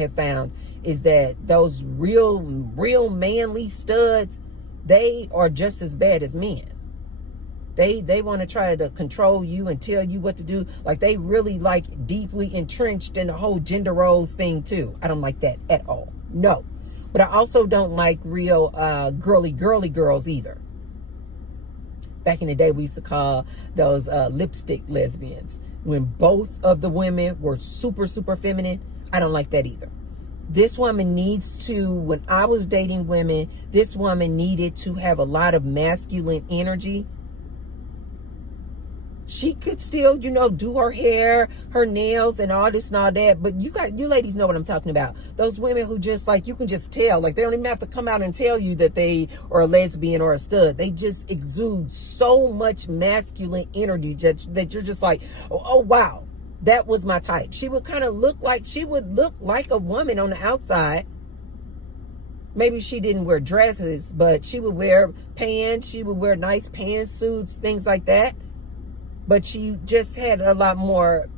have found is that those real manly studs, they are just as bad as men. They want to try to control you and tell you what to do. Like, they really like deeply entrenched in the whole gender roles thing too. I don't like that at all. No. But I also don't like real girly girls either. Back in the day, we used to call those lipstick lesbians. When both of the women were super feminine, I don't like that either. This woman needs to, when I was dating women, this woman needed to have a lot of masculine energy. She could still, do her hair, her nails, and all this and all that. But you ladies know what I'm talking about. Those women who just, like, you can just tell. Like, they don't even have to come out and tell you that they are a lesbian or a stud. They just exude so much masculine energy that you're just like, oh, wow, that was my type. She would look like a woman on the outside. Maybe she didn't wear dresses, but she would wear pants. She would wear nice pantsuits, things like that. But she just had a lot more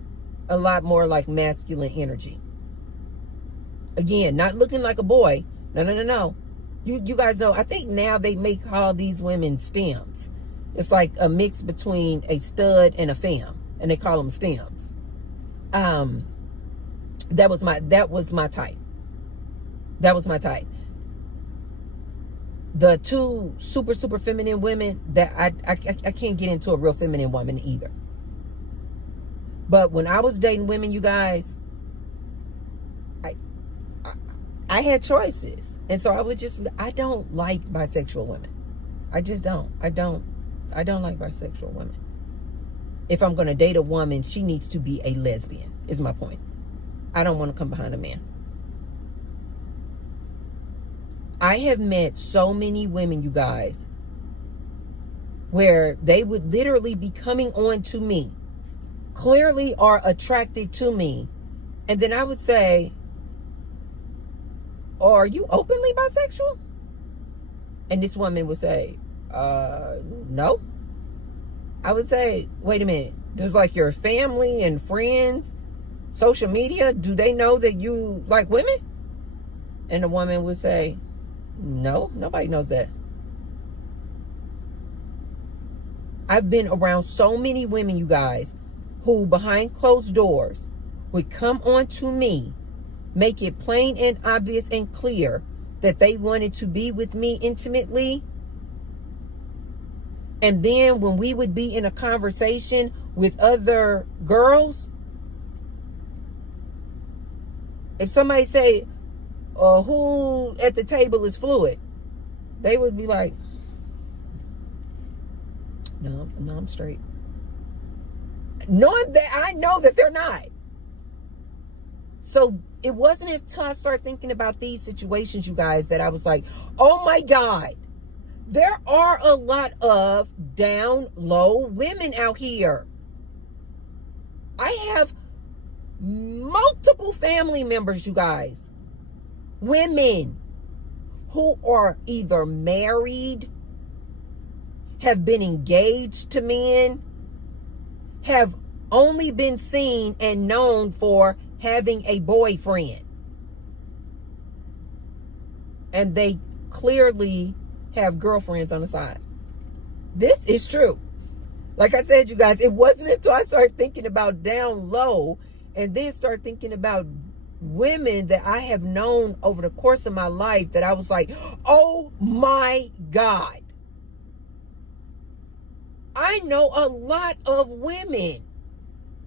like masculine energy. Again, not looking like a boy. No. You guys know, I think now they make all these women stems. It's like a mix between a stud and a femme, and they call them stems. That was my type. That was my type. The two super feminine women, that I can't get into a real feminine woman either. But when I was dating women, you guys, I had choices. And so I don't like bisexual women. I just don't. I don't like bisexual women. If I'm going to date a woman, she needs to be a lesbian, is my point. I don't want to come behind a man. I have met so many women, you guys, where they would literally be coming on to me, clearly are attracted to me. And then I would say, oh, are you openly bisexual? And this woman would say, no. I would say, wait a minute. Does like your family and friends, social media, do they know that you like women? And the woman would say, no, nobody knows that. I've been around so many women, you guys, who behind closed doors would come on to me, make it plain and obvious and clear that they wanted to be with me intimately. And then when we would be in a conversation with other girls, if somebody say, who at the table is fluid, they would be like, no, I'm straight. Knowing that I know that they're not. So it wasn't until I started thinking about these situations, you guys, that I was like, oh my God, there are a lot of down low women out here. I have multiple family members, you guys, women who are either married, have been engaged to men, have only been seen and known for having a boyfriend. And they clearly have girlfriends on the side. This is true. Like I said, you guys, it wasn't until I started thinking about down low and then start thinking about women that I have known over the course of my life that I was like, oh my God. I know a lot of women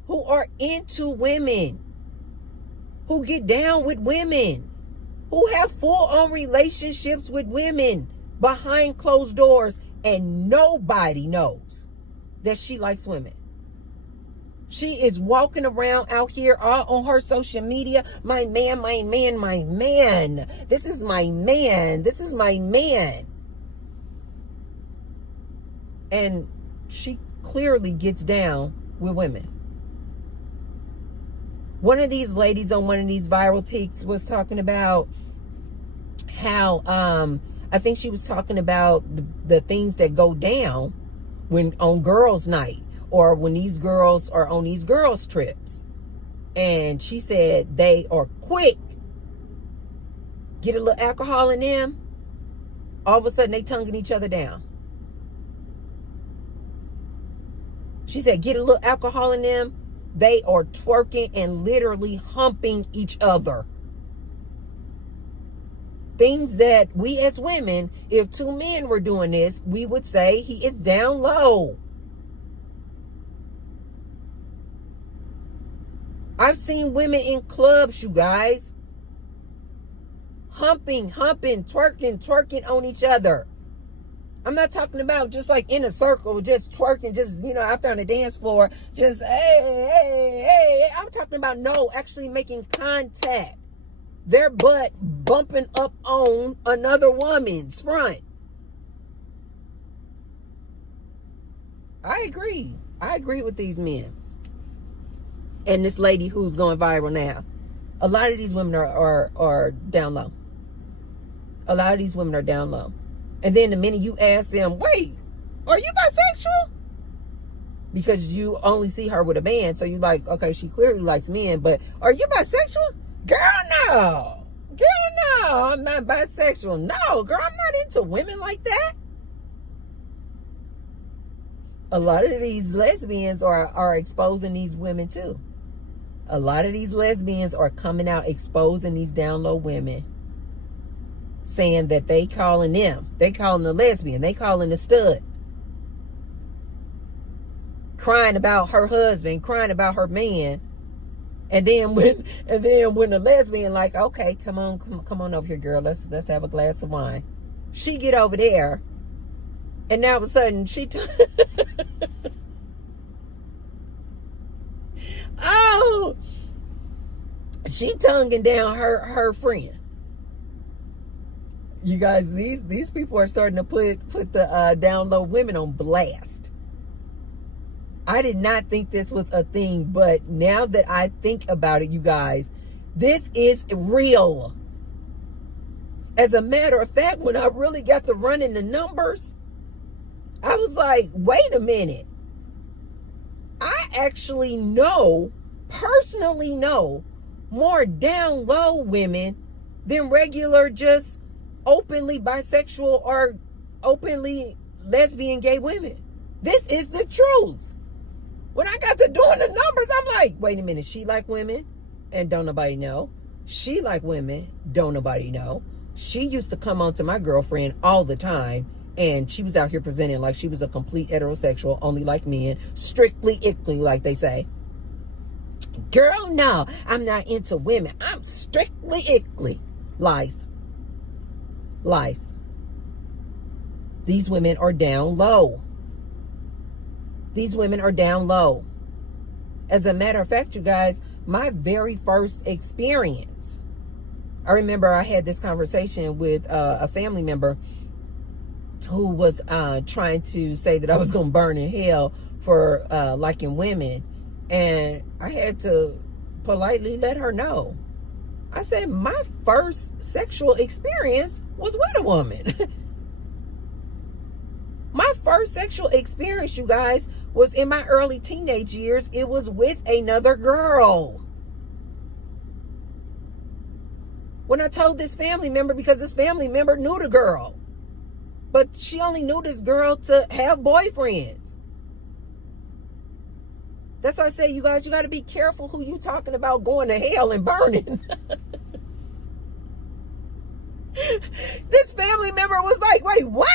who are into women, who get down with women, who have full-on relationships with women behind closed doors, and nobody knows that she likes women. She is walking around out here all on her social media. My man, my man, my man. This is my man. This is my man. And she clearly gets down with women. One of these ladies on one of these viral takes was talking about how, I think she was talking about the things that go down when on girls' night, or when these girls are on these girls' trips. And she said they are quick Get a little alcohol in them, all of a sudden they tonguing each other down. She said, get a little alcohol in them, they are twerking and literally humping each other. Things that we as women, if two men were doing this, we would say he is down low. I've seen women in clubs, you guys, humping, twerking on each other. I'm not talking about just like in a circle, just twerking, just, out there on the dance floor, just, hey. I'm talking about, no, actually making contact. Their butt bumping up on another woman's front. I agree with these men. And this lady who's going viral now. A lot of these women are down low. A lot of these women are down low. And then the minute you ask them, wait, are you bisexual? Because you only see her with a man. So you're like, okay, she clearly likes men, but are you bisexual? Girl, no. Girl, no, I'm not bisexual. No, girl, I'm not into women like that. A lot of these lesbians are exposing these women too. A lot of these lesbians are coming out exposing these down low women, saying that they calling the lesbian, they calling the stud, crying about her husband, crying about her man, and then when the lesbian like, okay, come on over here, girl, let's have a glass of wine. She get over there, and now all of a sudden she oh, she tonguing down her friend. You guys, these people are starting to put the down low women on blast. I did not think this was a thing, but now that I think about it, you guys, this is real. As a matter of fact, when I really got to running the numbers, I was like, wait a minute. I actually personally know more down low women than regular just openly bisexual or openly lesbian gay women. This is the truth. When I got to doing the numbers, I'm like, wait a minute, she like women and don't nobody know. She like women, don't nobody know. She used to come on to my girlfriend all the time, and she was out here presenting like she was a complete heterosexual, only like men, strictly ickly, like they say. Girl, no, I'm not into women. I'm strictly ickly. Lies. These women are down low. These women are down low. As a matter of fact, you guys, my very first experience, I remember I had this conversation with a family member who was trying to say that I was going to burn in hell for liking women. And I had to politely let her know. I said, my first sexual experience was with a woman. My first sexual experience, you guys, was in my early teenage years. It was with another girl. When I told this family member, because this family member knew the girl, but she only knew this girl to have boyfriends. That's why I say, you guys, you got to be careful who you talking about going to hell and burning. This family member was like, wait, what?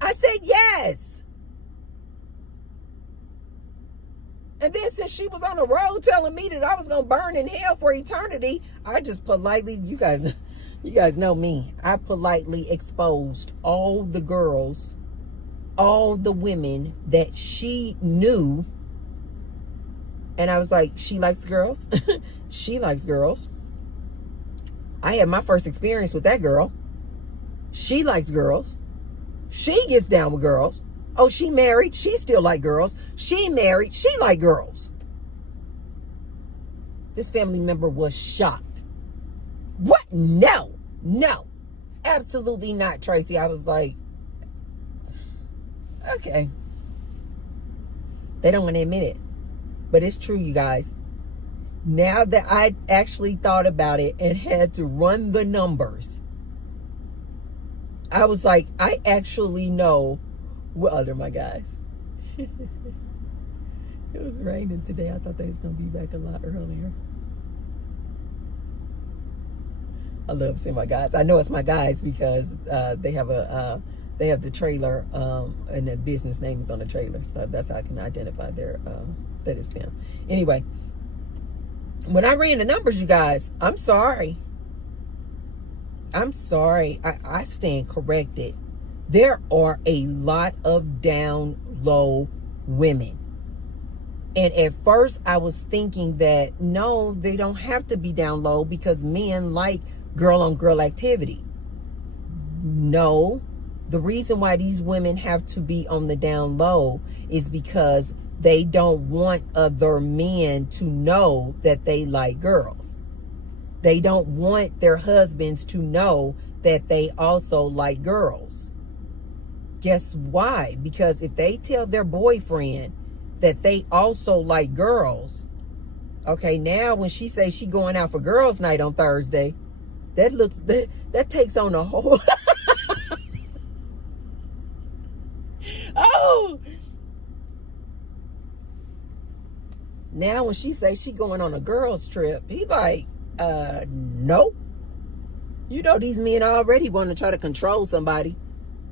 I said, yes. And then since she was on the road telling me that I was going to burn in hell for eternity, I just politely, you guys know me. I politely exposed all the girls, all the women that she knew. And I was like, she likes girls. She likes girls. I had my first experience with that girl. She likes girls. She gets down with girls. Oh, she married. She still like girls. She married. She like girls. This family member was shocked. What? No. Absolutely not, Tracy. I was like, okay. They don't want to admit it. But it's true, you guys. Now that I actually thought about it and had to run the numbers, I was like, I actually know what other my guys. It was raining today. I thought they was going to be back a lot earlier. I love seeing my guys. I know it's my guys because they have the trailer, and the business name is on the trailer, so that's how I can identify that it's them. Anyway, when I ran the numbers, you guys, I'm sorry. I stand corrected. There are a lot of down low women. And at first I was thinking that no, they don't have to be down low because men like girl on girl activity. No, the reason why these women have to be on the down low is because they don't want other men to know that they like girls. They don't want their husbands to know that they also like girls. Guess why? Because if they tell their boyfriend that they also like girls, okay, now when she says she going out for girls' night on Thursday, that takes on a whole oh. Now when she say she going on a girls trip, he like, no. You know these men already want to try to control somebody.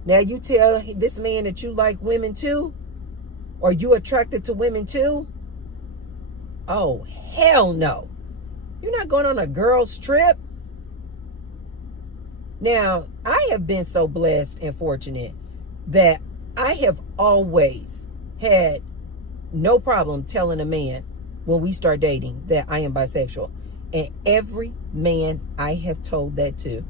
Now you tell this man that you like women too? Or you attracted to women too? Oh, hell no. You're not going on a girls trip. Now, I have been so blessed and fortunate that I have always had no problem telling a man when we start dating that I am bisexual. And every man I have told that to,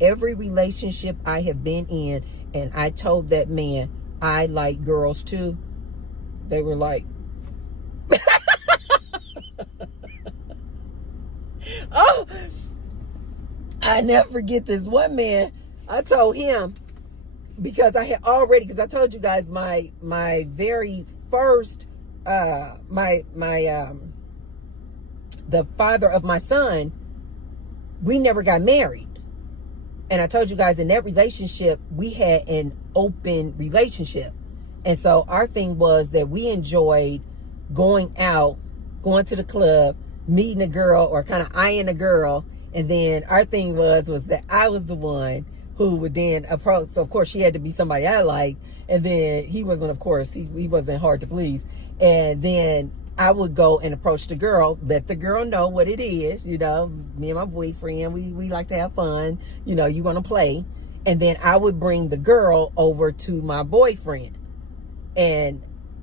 every relationship I have been in, and I told that man I like girls too, they were like, oh, I never forget this one man. I told him, because I told you guys my very first, the father of my son, we never got married. And I told you guys in that relationship, we had an open relationship. And so our thing was that we enjoyed going out, going to the club, meeting a girl or kind of eyeing a girl. And then our thing was that I was the one who would then approach. So of course she had to be somebody I liked. And then he wasn't, of course, he wasn't hard to please. And then I would go and approach the girl, let the girl know what it is. You know, me and my boyfriend, we like to have fun. You know, you want to play. And then I would bring the girl over to my boyfriend. And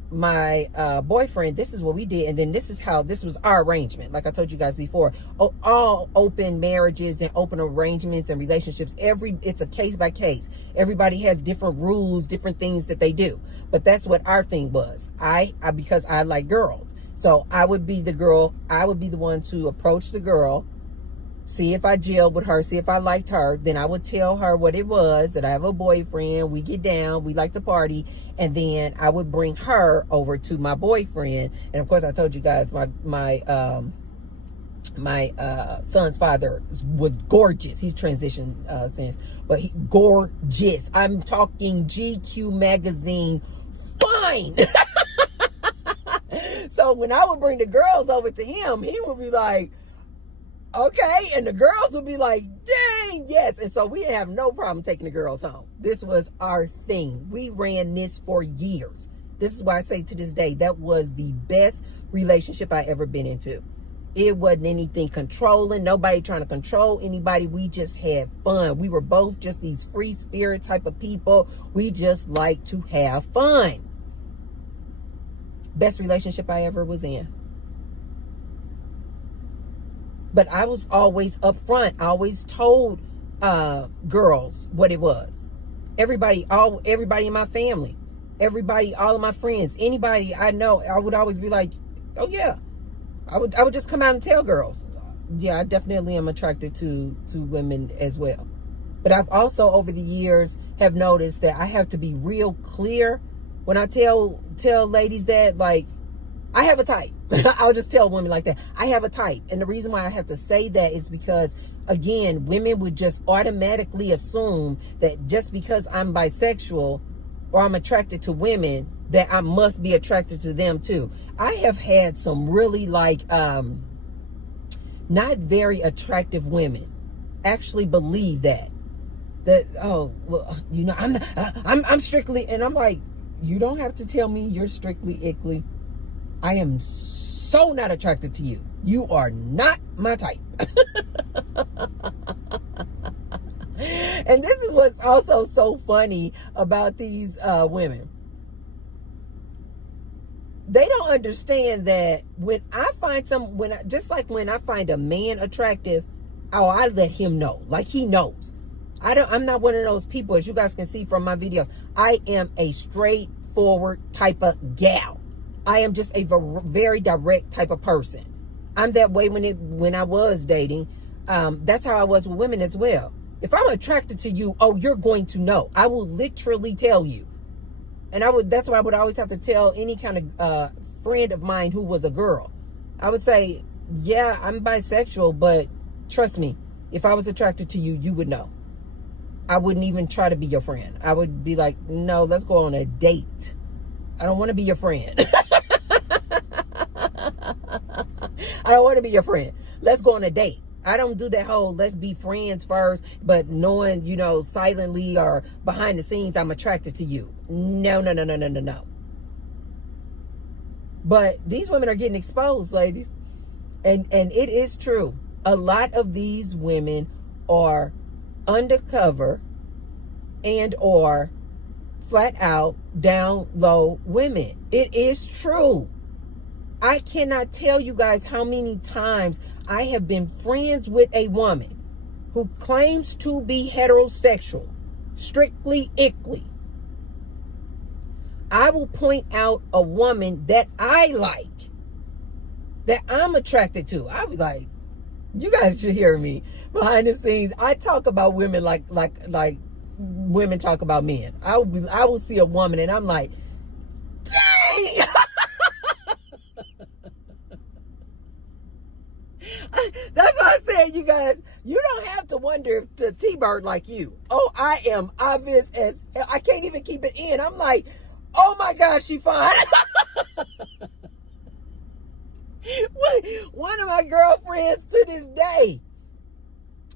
my boyfriend, this is what we did. And then this was our arrangement. Like I told you guys before, all open marriages and open arrangements and relationships, it's a case by case. Everybody has different rules, different things that they do. But that's what our thing was. I because I like girls. So I would be the girl. I would be the one to approach the girl, see if I gelled with her, see if I liked her. Then I would tell her what it was, that I have a boyfriend. We get down, we like to party. And then I would bring her over to my boyfriend. And of course, I told you guys my son's father was gorgeous. He's transitioned since, but he gorgeous. I'm talking GQ magazine fine. So when I would bring the girls over to him, he would be like, okay. And the girls would be like, dang, yes. And so we didn't have no problem taking the girls home. This was our thing. We ran this for years. This is why I say to this day, that was the best relationship I ever been into. It wasn't anything controlling, nobody trying to control anybody. We just had fun. We were both just these free spirit type of people. We just like to have fun. Best relationship I ever was in. But I was always upfront. I always told girls what it was. Everybody in my family, everybody, all of my friends, anybody I know, I would always be like, oh yeah. I would just come out and tell girls, yeah, I definitely am attracted to women as well. But I've also over the years have noticed that I have to be real clear when I tell ladies that, like, I have a type. I'll just tell women like that. I have a type. And the reason why I have to say that is because, again, women would just automatically assume that just because I'm bisexual or I'm attracted to women, that I must be attracted to them too. I have had some really like not very attractive women actually believe that oh well, you know, I'm strictly, and I'm like, you don't have to tell me you're strictly ickly. I am so not attracted to you. You are not my type. And this is what's also so funny about these women. They don't understand that when I find just like when I find a man attractive, oh, I let him know. Like, he knows. I'm not one of those people, as you guys can see from my videos. I am a straightforward type of gal. I am just a very direct type of person. I'm that way when I was dating. That's how I was with women as well. If I'm attracted to you, oh, you're going to know. I will literally tell you. And that's why I would always have to tell any kind of friend of mine who was a girl. I would say, yeah, I'm bisexual, but trust me, if I was attracted to you, you would know. I wouldn't even try to be your friend. I would be like, no, let's go on a date. I don't want to be your friend. I don't want to be your friend. Let's go on a date. I don't do that whole let's be friends first, but knowing, you know, silently or behind the scenes, I'm attracted to you. No. But these women are getting exposed, ladies. And it is true. A lot of these women are undercover and or flat out down low women. It is true. I cannot tell you guys how many times I have been friends with a woman who claims to be heterosexual, strictly ickly. I will point out a woman that I like, that I'm attracted to. I'll be like, you guys should hear me behind the scenes. I talk about women like women talk about men. I will see a woman and I'm like, dang! That's why I said, you guys, you don't have to wonder if the T-Bird like you. Oh, I am obvious as hell. I can't even keep it in. I'm like, oh my gosh, she fine. One of my girlfriends to this day,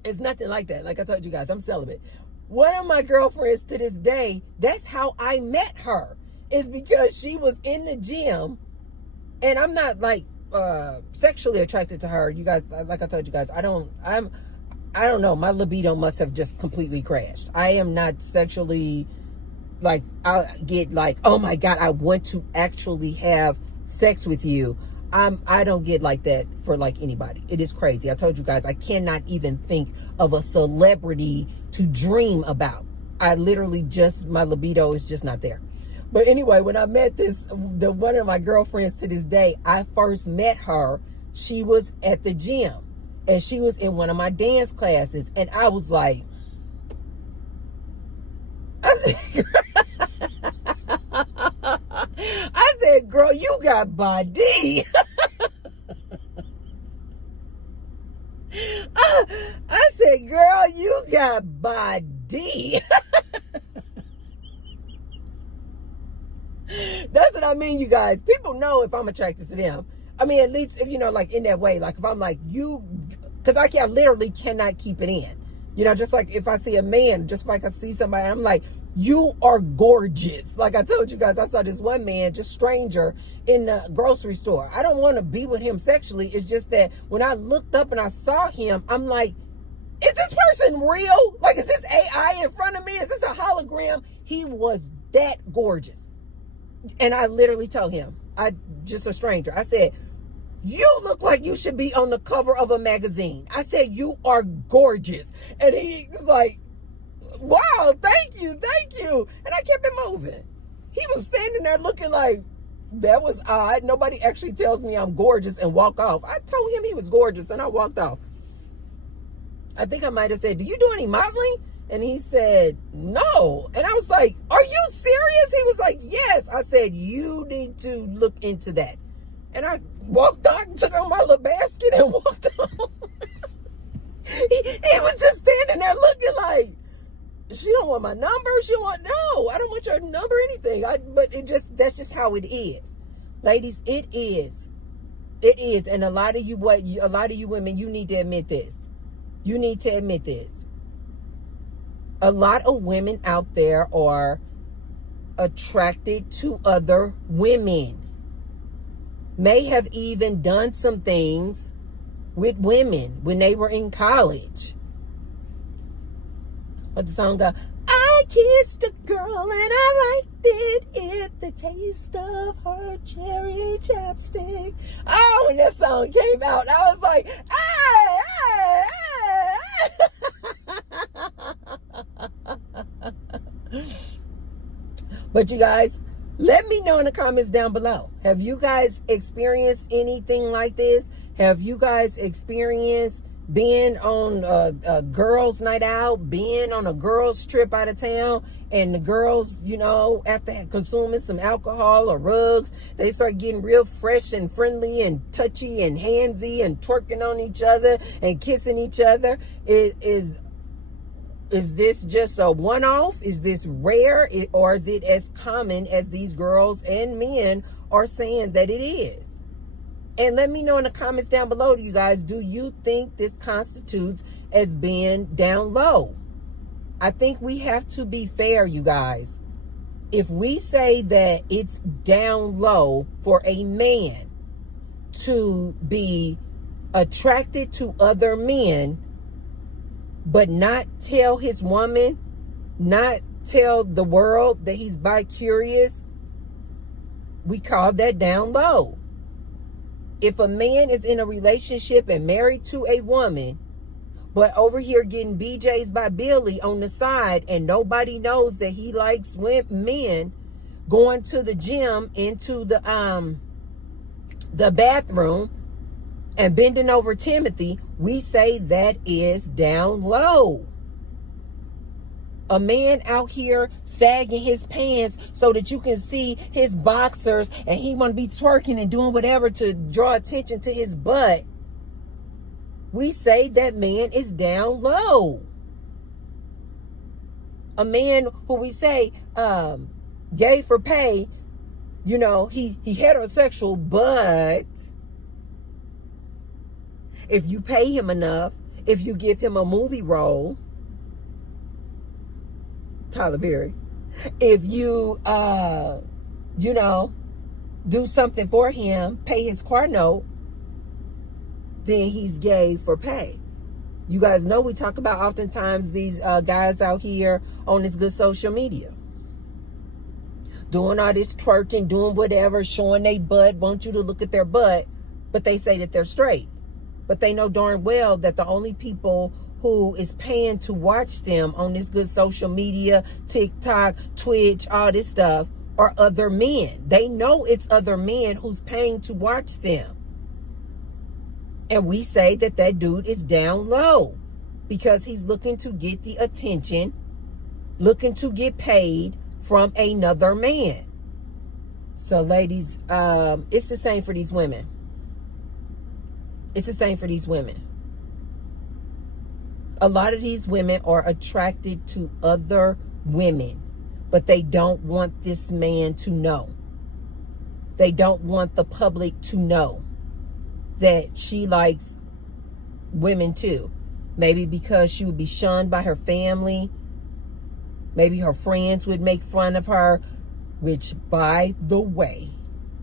it's nothing like that. Like I told you guys, I'm celibate. One of my girlfriends to this day, that's how I met her. Is because she was in the gym, and I'm not like sexually attracted to her. You guys, like I told you guys, I don't know. My libido must have just completely crashed. I am not sexually, like, I get like, oh my God, I want to actually have sex with you. I don't get like that for like anybody. It is crazy. I told you guys, I cannot even think of a celebrity to dream about. I literally just, my libido is just not there. But anyway, when I met one of my girlfriends to this day, I first met her. She was at the gym and she was in one of my dance classes. And I was like, I said, girl, you got body. I said, girl, you got body. That's what I mean, you guys. People know if I'm attracted to them. I mean, at least if, you know, like in that way, like if I'm like you, because I literally cannot keep it in. You know, just like if I see a man, just like I see somebody, I'm like, you are gorgeous. Like I told you guys, I saw this one man, just stranger, in the grocery store. I don't want to be with him sexually. It's just that when I looked up and I saw him, I'm like, is this person real? Like, is this AI in front of me? Is this a hologram? He was that gorgeous. And I literally told him, just a stranger, I said, you look like you should be on the cover of a magazine. I said, you are gorgeous. And he was like, wow, thank you. And I kept it moving. He was standing there looking like, that was odd. Nobody actually tells me I'm gorgeous and walk off. I told him he was gorgeous and I walked off. I think I might have said, do you do any modeling? And he said, no. And I was like, are you serious? He was like, yes. I said, you need to look into that. And I walked out, took out my little basket and walked on. he was just standing there looking like, she don't want my number. She don't want, no, I don't want your number, anything. But that's just how it is. Ladies, it is. It is. And a lot of you women, you need to admit this. You need to admit this. A lot of women out there are attracted to other women. May have even done some things with women when they were in college. But the song goes, I kissed a girl and I liked it, the taste of her cherry chapstick. Oh, when that song came out, I was like, But you guys, let me know in the comments down below. Have you guys experienced anything like this? Have you guys experienced being on a girls' night out, being on a girls' trip out of town, and the girls, you know, after consuming some alcohol or rugs, they start getting real fresh and friendly and touchy and handsy and twerking on each other and kissing each other? Is this just a one-off? Is this rare? Or is it as common as these girls and men are saying that it is? And let me know in the comments down below, you guys, do you think this constitutes as being down low? I think we have to be fair, you guys. If we say that it's down low for a man to be attracted to other men, but not tell his woman, not tell the world that he's bi-curious, we call that down low. If a man is in a relationship and married to a woman, but over here getting BJs by Billy on the side, and nobody knows that he likes men, going to the gym, into the bathroom, and bending over Timothy, we say that is down low. A man out here sagging his pants so that you can see his boxers, and he want to be twerking and doing whatever to draw attention to his butt, we say that man is down low. A man who we say gay for pay, you know, he heterosexual, but if you pay him enough, if you give him a movie role, Tyler Perry, if you, you know, do something for him, pay his car note, then he's gay for pay. You guys know we talk about oftentimes these guys out here on this good social media, doing all this twerking, doing whatever, showing their butt, want you to look at their butt, but they say that they're straight. But they know darn well that the only people who is paying to watch them on this good social media, TikTok, Twitch, all this stuff, are other men. They know it's other men who's paying to watch them. And we say that that dude is down low because he's looking to get the attention, looking to get paid from another man. So ladies, it's the same for these women. It's the same for these women. A lot of these women are attracted to other women, but they don't want this man to know. They don't want the public to know that she likes women too. Maybe because she would be shunned by her family. Maybe her friends would make fun of her, which, by the way,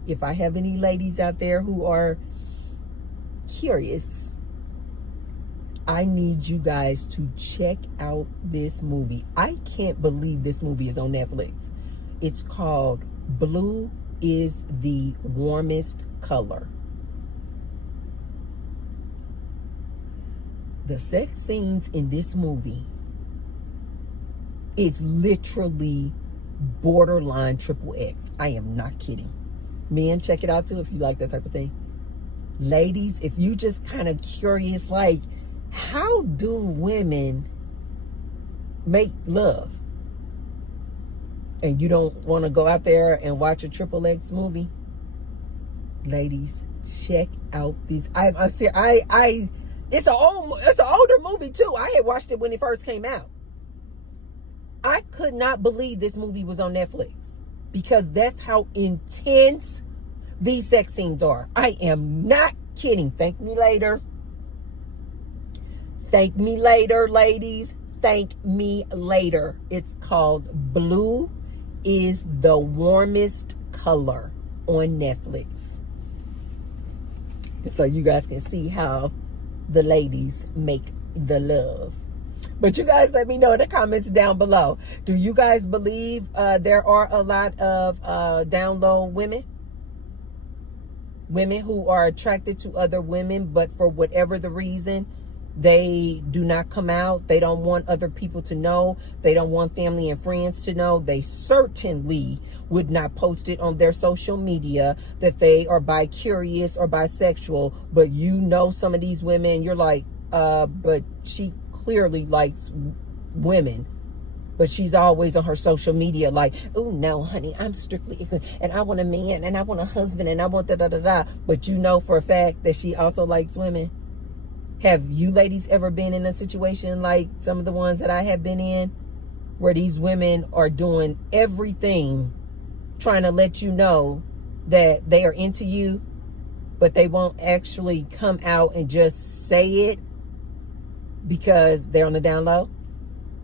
if I have any ladies out there who are curious, I need you guys to check out this movie. I can't believe this movie is on Netflix. It's called Blue is the Warmest Color. The sex scenes in this movie is literally borderline XXX. I am not kidding. Men, check it out too if you like that type of thing. Ladies, if you just kind of curious, like, how do women make love? And you don't want to go out there and watch a XXX movie? Ladies, check out these. I'm serious. It's an older movie too. I had watched it when it first came out. I could not believe this movie was on Netflix because that's how intense these sex scenes are. I am not kidding. Thank me later. Thank me later, ladies. Thank me later. It's called Blue is the Warmest Color on Netflix. So you guys can see how the ladies make the love. But you guys let me know in the comments down below. Do you guys believe there are a lot of down low women? Women who are attracted to other women, but for whatever the reason, they do not come out. They don't want other people to know. They don't want family and friends to know. They certainly would not post it on their social media that they are bi-curious or bisexual. But you know some of these women, you're like, but she clearly likes women. But she's always on her social media like, oh, no, honey, I'm strictly, and I want a man, and I want a husband, and I want da-da-da-da. But you know for a fact that she also likes women. Have you ladies ever been in a situation like some of the ones that I have been in, where these women are doing everything, trying to let you know that they are into you, but they won't actually come out and just say it because they're on the down low?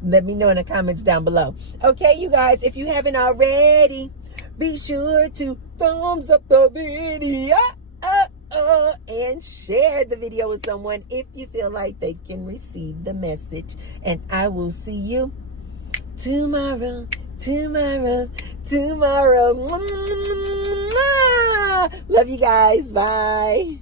Let me know in the comments down below. Okay, you guys, if you haven't already, be sure to thumbs up the video and share the video with someone if you feel like they can receive the message. And I will see you tomorrow. Love you guys. Bye.